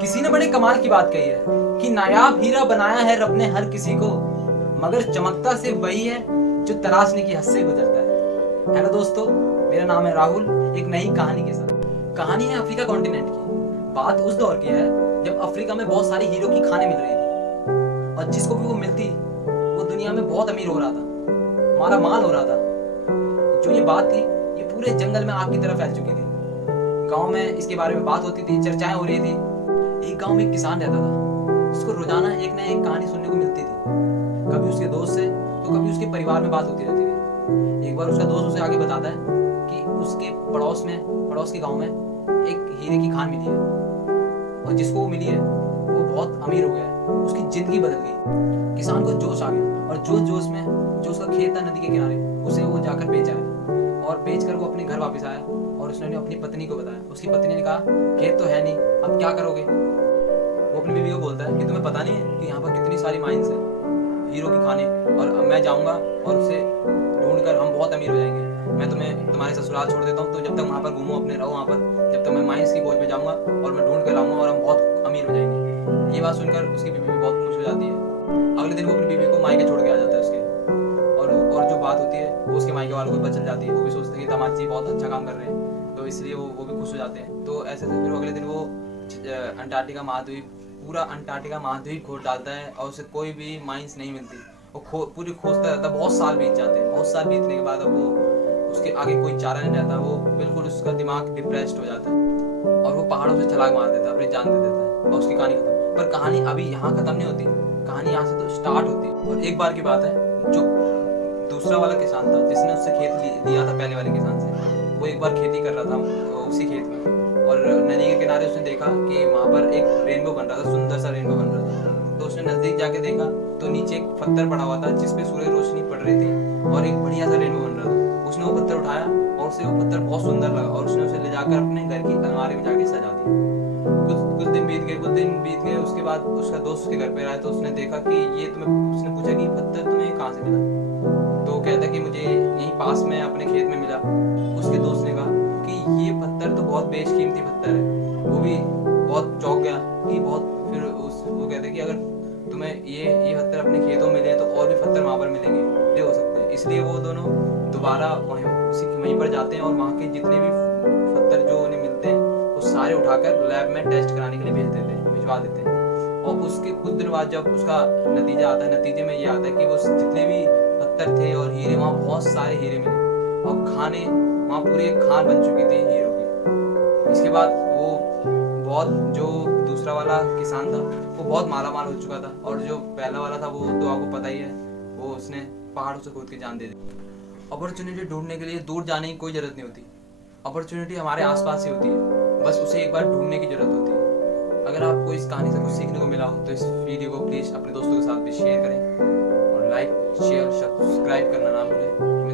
किसी ने बड़े कमाल की बात कही है कि नायाब हीरा बनाया है रब ने हर किसी को, मगर चमकता सिर्फ वही है जो तराशने की हद से गुजरता है। हेलो दोस्तों, मेरा नाम है राहुल, एक नई कहानी के साथ। कहानी है अफ्रीका कॉन्टिनेंट की। बात उस दौर की है जब अफ्रीका में बहुत सारी हीरो की खानें मिल रही थी और जिसको भी वो मिलती वो दुनिया में बहुत अमीर हो रहा था, माला माल हो रहा था। जो ये बात थी ये पूरे जंगल में आग की तरह फैल चुकी थी। गांव में इसके बारे में बात होती थी, चर्चाएं हो रही थी। एक गांव में एक किसान रहता था जिसको रोजाना एक ना एक कहानी सुनने को मिलती थी, कभी उसके दोस्त से तो कभी उसके परिवार में बात होती रहती थी। एक बार उसका दोस्त उसे आगे बताता है कि उसके पड़ोस के गांव में एक हीरे की खान मिली है और जिसको वो मिली है वो बहुत अमीर हो गया है, उसकी जिंदगी बदल गई। किसान को जोश आ गया और जोश में जो उसका खेत था नदी के किनारे उसे वो जाकर बेच आया और बेचकर वो अपने घर वापस आया और उसने अपनी पत्नी को बताया। उसकी पत्नी ने कहा खेत तो है नहीं, अब क्या करोगे? वो अपनी बीवी को बोलता है कि तुम्हें पता नहीं है कि यहाँ पर कितनी सारी माइंस है, हीरो की खाने, और अब मैं जाऊंगा और उसे ढूंढ कर हम बहुत अमीर हो जाएंगे। मैं तुम्हें तुम्हारे ससुराल छोड़ देता हूँ, तो जब तक वहाँ पर घूमो, अपने रहो वहाँ पर, जब तक मैं माइंस की खोज में जाऊंगा और मैं ढूंढ कर लाऊंगा और हम बहुत अमीर हो जाएंगे। ये बात सुनकर उसकी बीवी भी बहुत खुश हो जाती है। अगले दिन वो अपनी बीवी को मायके छोड़ के आ जाता है उसके, और जो बात होती है वो उसके मायके वालों को पता चल जाती है। वो भी सोचते हैं कि दामाद जी बहुत अच्छा काम कर रहे हैं, तो इसलिए वो भी खुश हो जाते हैं। तो ऐसे फिर अगले दिन वो अंटार्कटिका महाद्वीप पूरा अंटार्कटिका महाद्वीप खोज डालता है और उसे कोई भी माइंस नहीं मिलती। वो पूरी खोजता रहता है। बहुत साल बीत जाते हैं। बहुत साल बीतने के बाद अब वो उसके आगे कोई चारा नहीं रहता। वो बिल्कुल उसका दिमाग डिप्रेस्ड हो जाता है और वो पहाड़ों से छलांग मार देता है, अपनी जान दे देता है और उसकी कहानी खत्म। पर कहानी अभी यहाँ खत्म नहीं होती, कहानी यहाँ से तो स्टार्ट होती है। और एक बार की बात है, जो दूसरा वाला किसान था जिसने उससे खेत लिया था पहले वाले किसान से, वो एक बार खेती कर रहा था उसी खेत में और नदी के किनारे उसने देखा कि वहाँ पर एक रेनबो बन रहा था, सुंदर सा रेनबो बन रहा था। तो उसने नजदीक जाके देखा तो नीचे एक पत्थर पड़ा हुआ था जिसपे सूर्य रोशनी पड़ रही थी और एक बढ़िया सा रेनबो बन रहा था। उसने वो पत्थर उठाया और उसे वो पत्थर बहुत सुंदर लगा और उसने उसे ले जाकर अपने घर की अलमारी में जाके सजा दिया। कुछ दिन बीत गए। उसके बाद उसका दोस्त उसके घर पे आया तो उसने देखा कि ये तुम्हें, उसने पूछा कि पत्थर तुम्हें कहाँ से मिला? तो कहता कि मुझे यहीं पास में अपने खेत में मिला। उसके दोस्त ने कहा कि ये पत्थर तो बहुत बेशकीमती पत्थर है। वो भी बहुत चौंक गया कि बहुत। फिर वो कहते कि अगर तुम्हें ये पत्थर अपने खेतों में मिले तो और भी पत्थर वहाँ पर मिलेंगे, ये हो सकते हैं। इसलिए वो दोनों दोबारा वहीं पर जाते हैं और वहाँ के जितने भी पत्थर जो उन्हें मिलते हैं वो सारे उठाकर लैब में टेस्ट कराने के लिए भिजवा देते हैं। और उसके कुछ दिन बाद जब उसका नतीजा आता है, नतीजे में ये आता है कि वो जितने भी पत्थर थे और हीरे, वहाँ बहुत सारे हीरे मिले और खाने, वहाँ पूरी एक खान बन चुकी थी हीरो की। इसके बाद वो बहुत, जो दूसरा वाला किसान था वो बहुत माला माल हो चुका था और जो पहला वाला था वो तो आपको पता ही है, वो उसने पहाड़ों से कूद के जान दे दी। अपॉर्चुनिटी ढूंढने के लिए दूर जाने की कोई जरूरत नहीं होती। अपॉर्चुनिटी हमारे आसपास ही होती है, बस उसे एक बार ढूंढने की जरूरत होती है। अगर आपको इस कहानी से कुछ सीखने को मिला हो तो इस वीडियो को प्लीज़ अपने दोस्तों के साथ भी शेयर करें और लाइक शेयर सब्सक्राइब करना ना भूलें।